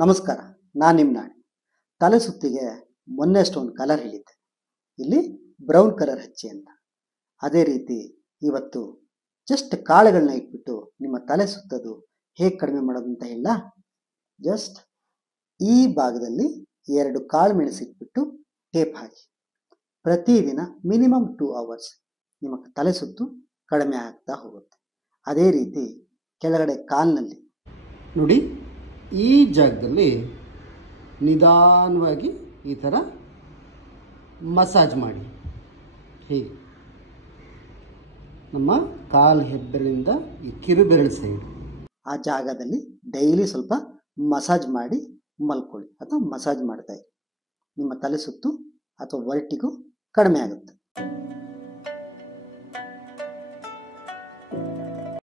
ನಮಸ್ಕಾರ. ನಾನು ನಿಮ್ಮ ನಾಣಿ. ತಲೆ ಸುತ್ತಿಗೆ ಮೊನ್ನೆ ಅಷ್ಟೊಂದು ಕಲರ್ ಹೇಳಿದ್ದೆ, ಇಲ್ಲಿ ಬ್ರೌನ್ ಕಲರ್ ಹಚ್ಚಿ ಅಂತ. ಅದೇ ರೀತಿ ಇವತ್ತು ಜಸ್ಟ್ ಕಾಳುಗಳನ್ನ ಇಟ್ಬಿಟ್ಟು ನಿಮ್ಮ ತಲೆ ಸುತ್ತೋದು ಹೇಗೆ ಕಡಿಮೆ ಮಾಡೋದು ಅಂತ ಹೇಳ. ಜಸ್ಟ್ ಈ ಭಾಗದಲ್ಲಿ 2 ಕಾಳು ಮೆಣಸು ಇಟ್ಬಿಟ್ಟು ಟೇಪ್ ಹಾಕಿ. ಪ್ರತಿದಿನ ಮಿನಿಮಮ್ 2 ಅವರ್ಸ್ ನಿಮ್ಮ ತಲೆ ಸುತ್ತು ಕಡಿಮೆ ಆಗ್ತಾ ಹೋಗುತ್ತೆ. ಅದೇ ರೀತಿ ಕೆಳಗಡೆ ಕಾಲಿನಲ್ಲಿ ನೋಡಿ, ಈ ಜಾಗದಲ್ಲಿ ನಿಧಾನವಾಗಿ ಈ ಥರ ಮಸಾಜ್ ಮಾಡಿ. ಹೀಗೆ ನಮ್ಮ ಕಾಲು ಹೆಬ್ಬೆರಳಿಂದ ಈ ಕಿರುಬೆರಳು ಸೈಡ್ ಆ ಜಾಗದಲ್ಲಿ ಡೈಲಿ ಸ್ವಲ್ಪ ಮಸಾಜ್ ಮಾಡಿ ಮಲ್ಕೊಳ್ಳಿ ಅಥವಾ ಮಸಾಜ್ ಮಾಡ್ತಾ ಇರಿ. ನಿಮ್ಮ ತಲೆ ಸುತ್ತು ಅಥವಾ ವರ್ಟಿಗೂ ಕಡಿಮೆ ಆಗುತ್ತೆ.